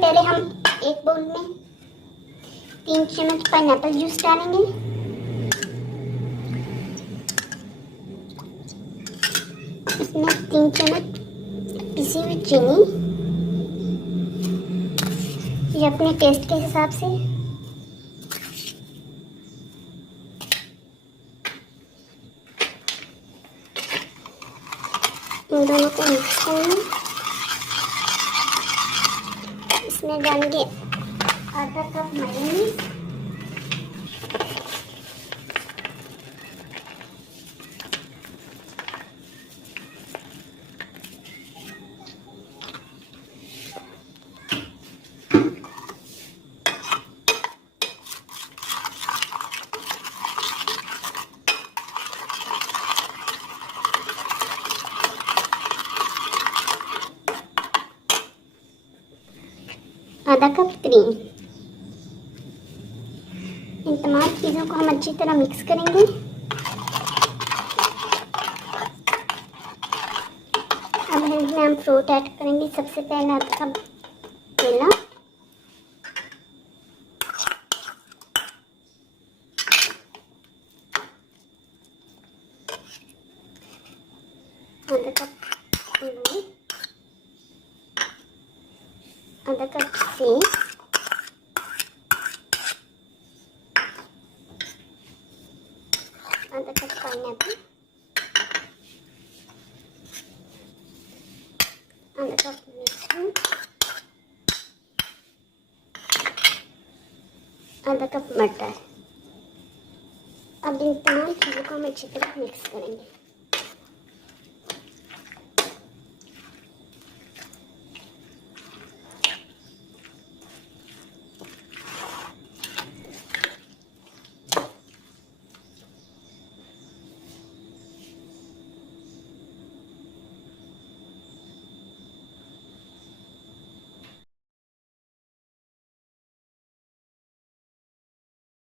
पहले हम एक बाउल में 3 चम्मच पाइनएप्पल जूस डालेंगे। इसमें 3 चम्मच पिसी हुई चीनी, ये अपने टेस्ट के हिसाब से। इन दोनों को मिक्स करेंगे। इसमें डालेंगे आधा कप मेयोनीज, आधा कप क्रीम। इन तमाम चीज़ों को हम अच्छी तरह मिक्स करेंगे। अब इसमें हम फ्रूट ऐड करेंगे। सबसे पहले आधा कप केला, आधा कप अंगूर, आधा कप सेब, आधा कप पाइनएप्पल, आधा कप मिश्री, आधा कप मटर। अब इन तमाम चीज़ों को हम अच्छी तरह मिक्स करेंगे।